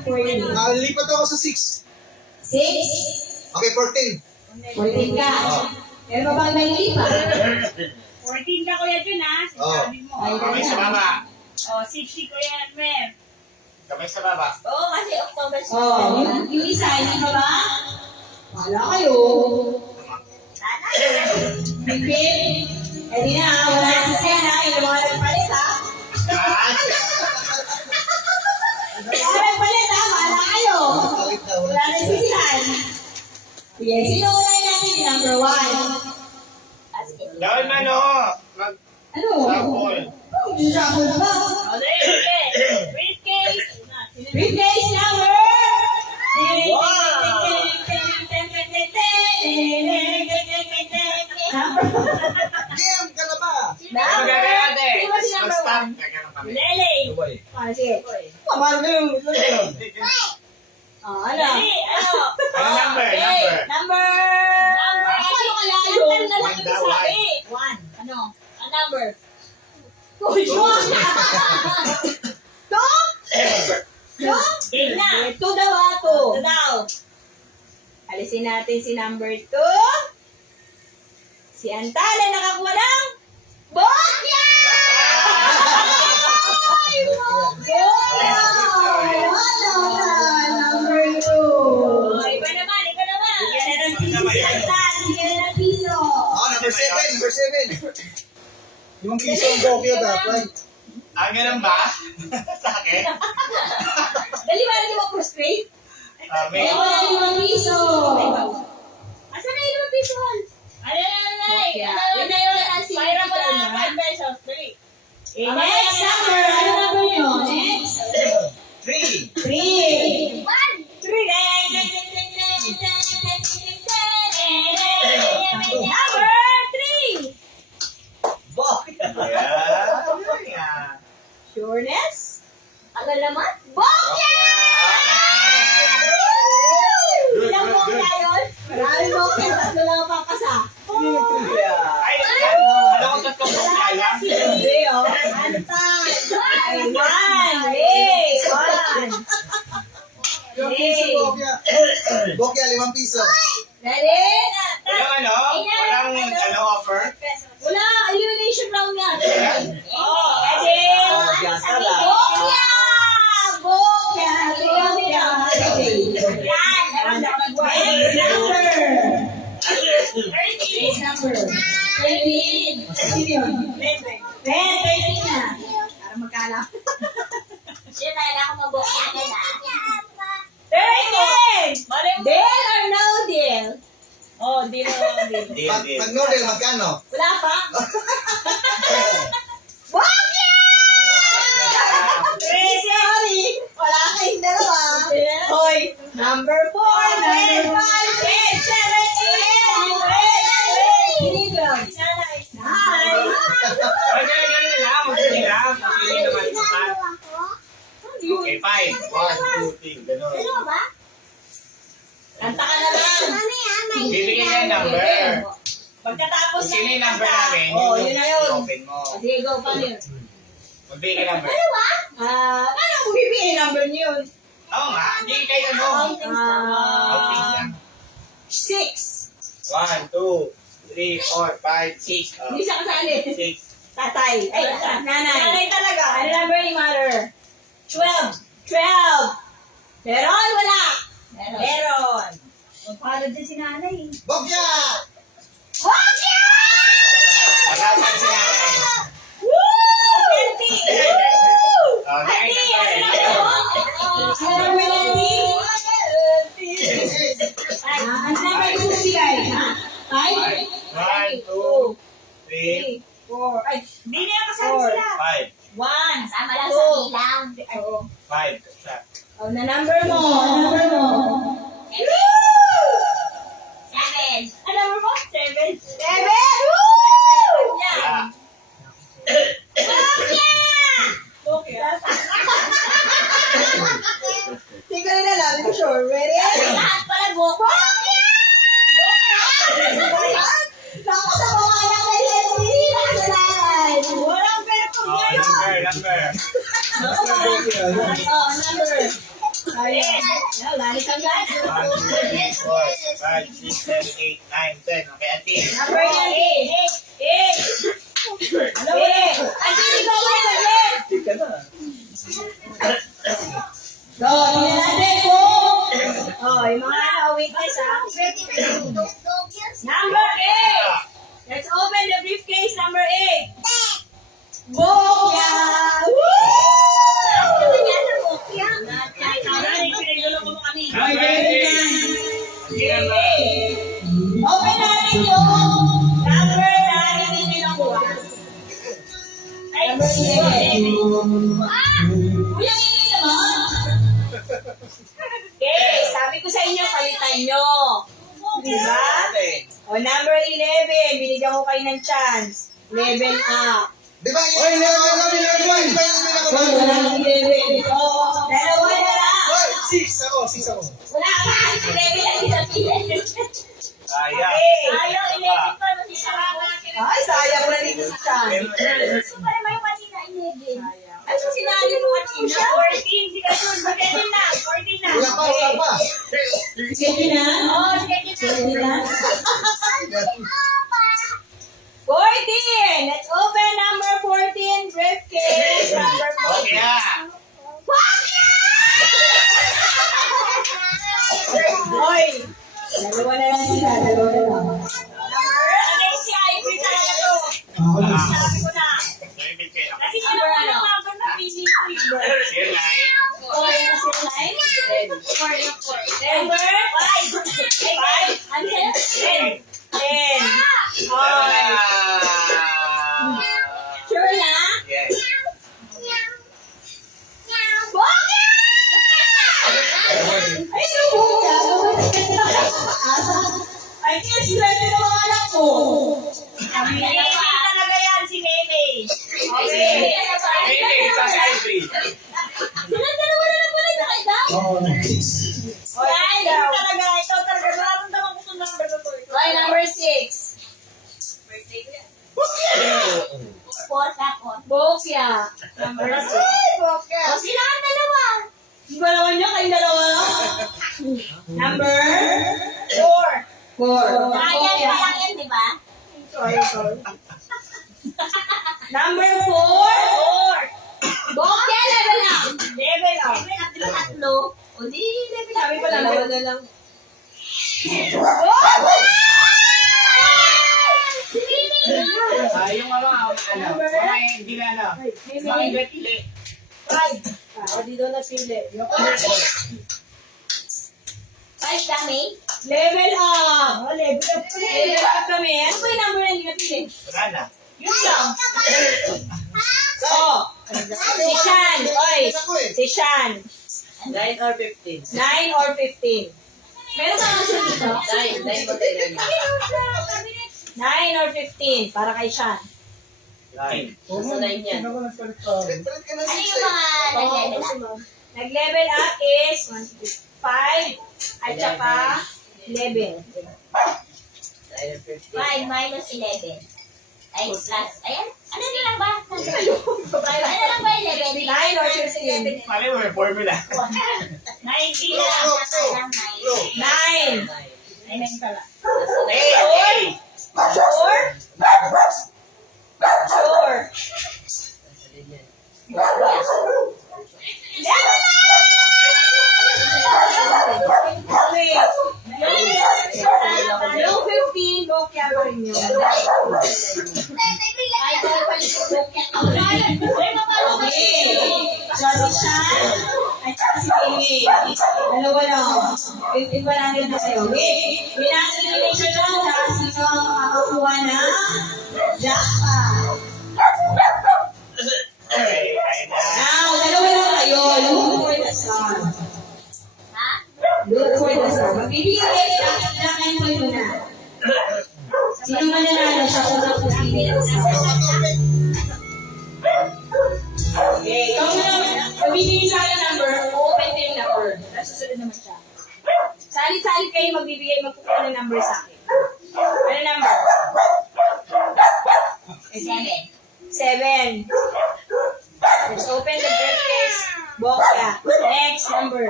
Lipat ako sa 6. 6? Okay, 14. 14 ka. Meron pa bang nailipat? 14 ka, Kuya Jun, ha? Sinasabi mo. Kamay sa baba. 6 si Kuya Mer. Kamay sa baba. Oo, kasi October 6. Oh, yung isa, hindi pa ba? Wala kayo. Sana. 15? Eh di na, wala na si Sena. Yung mga nagpalit, ha? Mga nagpalit, ha? Wala kayo. Wala na si Sihan. Sige, sino unahin natin yung number 1? Doon man o. Ano? Mag-sample. Oh, shuffle ba? Briefcase. Briefcase number! Game ka na ba? Ano gagawin natin? Sino ba si number Mag-stop. 1? Gagawin kami. Lele. Ah, sige. Paano na yung... Ah, ano? Ano number? Number. Paano kaya yun? One daw, one. One. Ano? Ang number. Uy, sure! Two? Two? Game na. Two daw, ah, two. Ito daw. Alisin natin si number 2. Si Antala nakakuha ng bokya! Bokya! Number 2. Iba naman. Bigyan na ng piso si Antal. Bigyan na ng piso. Number 7. Number 7. 5 piso ang bokya dapat. Ah, ganun ba? Sa akin? Dali ba natin mag-prostrate? May... Bigyan ko na 5 piso. Asan na yung piso? Ano? Bokya. Yun na yun ang Mayroon signature pa na. 5 pesos. Dali. Next number. Ano number nyo? Next? 3. 3. Number 3. Bokya. Yeah. Sureness? Ano naman? Bokya! Ilang bokya yun? Maraming bokya. Tatlo lang ang papasa. Ay, ano kung tatlong bokya lang? Hindi, oh. Antan. Ay, one. Hey, one. 5 piso bokya. Bokya, 5 piso. Ready? Walang walang offer? Wala. Elimination round yan. Oh, kasi. Bokya! Bokya! Bokya! Yan. Next number. 30. Next number. 13. 13 yun. 13 na. Para magkala. Sino tayo ako mabukya ka na? 13! Deal or no deal? Oh, di na. Pag noodle, magkano? Wala pa? Bokya! Sorry. Wala kayong dalawa. Hoy, number 4, number 5, 6, 7, 8, 9, 10. Kilograms. Nice. Ay, ganun lang. Magkano lang. Masili naman ito pa. Okay, 5. 1, 2, 3. Ganun. Ano ba? Kanta ka na lang. Bibigyan niya yung number. Pagkatapos Kung sino yung number namin, Oh, yun na yun. open mo. Sige, go. Paano yun? Magbigay ka number. Paano mo bibigay yung number niyo yun? Oo nga, hindi kayo ano. Outing lang. 6. 1, 2, 3, 4, 5, 6. Hindi siya kasali. 6. Tatay. Ay, nanay. Nanay talaga. Ano number ni mother? 12. 12. Meron, wala. Meron. Paano din si nanay? Bokya! Bokya! Magkakaroon si nanay. Oh, Ate, nanay ano number. Ano number nanay? Ang number ko bibigay, ha? 5? 1, 2, 3, 4. Ay, Hindi na kasama sila. 5. 1. Sama lang sa bilang. 5. Siya. oh, na number mo. Ano number mo? 7. Ano number mo? 7. 7! Wala. Bokya! Hindi ko rin alam. Hindi ko sure. Ready? Lahat pala bukya. Ako sa mga anak na yan. Hindi na kasalanan. Walang pero Oh, number. Oh, number. Ayan. Lali kang gas. 1, 2, 3, 4, 5, 6, 7, 8, 9, 10. Okay, Auntie. Number 8. Ano ba? Auntie, ikaw ba saglit? Hindi ka na. So, tingnan natin kung... Oh, yung mga witness ha. Number 8. Let's open the briefcase number 8. Bokya! Woo! Open natin yung number na hindi nyo nakuha. Number 11. Kuya, hindi naman. Okay, sabi ko sa inyo, palitan nyo. Diba? O, number 11, binigyan ko kayo ng chance. Level up. Di ba? Oy, level kami, level. Di ba yung Walang 11. O, dalawa na lang. 6 ako, 6 ako. Wala ka, 11 ang hinapilin. Sayang. Okay. Ayaw, 11 pa. Masisarang natin. Ay, sayang na dito sa chance. Gusto pa naman yung kanina 11. Ano sinali mo kanina? 14, si Kasun. Magaling na. 14 na. Wala pa, wala pa. Sige na. Oh, sige Sige na. na. 14! Let's open number 14, briefcase. Number 14. Okay, ah. Hoy! Dalawa na lang sila, dalawa na lang. Ano si Ivory talaga to? Ako na. Sabi ko na. Limit kayo. Kasi yun ang number na pili ko. Sige, nine. Oh, yung sila line? Number? 5. Ano sila? 10. 10. Wala. Sure na? Yes. Ay, nabuka. Ay, kasi swerte ng mga anak ko. Sabi na talaga yan si Meme. Okay. Limit sa Ivory. Sila dalawa na lang pala nakita. Oo, 6. Okay, Ay, daw. ito talaga. Ito talaga. Nararamdaman ko itong number na to. Okay, number 6. Fourth ako. Bokya. Number 6. Bokya. O sila ang dalawa. Yung dalawa niya, kayong dalawa lang. Number 4. 4. Kaya lang yan, di ba? Number 4. Bokya, level up. Level up. Level up, di ba tatlo? O di, level up. Sabi pa lang, dalawa na lang. Yung mga, mga hindi na, mga hindi pili. O, dito na pili. Five kami. Level up. Level up kami. Ano ba yung number na hindi napili? Wala na. Yun lang. Oh, si Shan. Oy, si Shan. 9 or 15? 9 or 15? Meron ka answer dito? 9 or 15. 9 or 15 para kay Shan. Nine. Nasa 9 yan. Ano ba nagpalit ka? Ano yung mga nag-level up? Nag-level up is 5 at saka 11. 9 or 15. 5 minus 11. Ay, plus. Ayan. Ano na lang ba? Ano lang ba 11? 9 or 15? Mali mo yung formula. 19 na lang. 9. 9 pala. Hey! Sure? Sure. Nasa din yan. Level up! Okay. Yung 15, Bokya pa rin yun. Ay, kaya pala yung broken. Okay. So, si Shan at saka si Mimi. Dalawa lang. 1,100 na kayo. Okay. Binasa-elimination lang na sino ang makakuha ng jackpot. Okay, kaya na. Now, dalawa lang kayo. Look for the star. Ha? Look for the star. Magbibigay na kayo muna. Sino man nanalo siya kung napupili ng star. Okay, ikaw muna. Magbibigay sa akin number, open din number. Tapos susunod naman siya. Salit-salit kayo magbibigay, magkukuha ng number sa akin. Ano number? 7. 7. Let's open the briefcase. Bokya. Next number.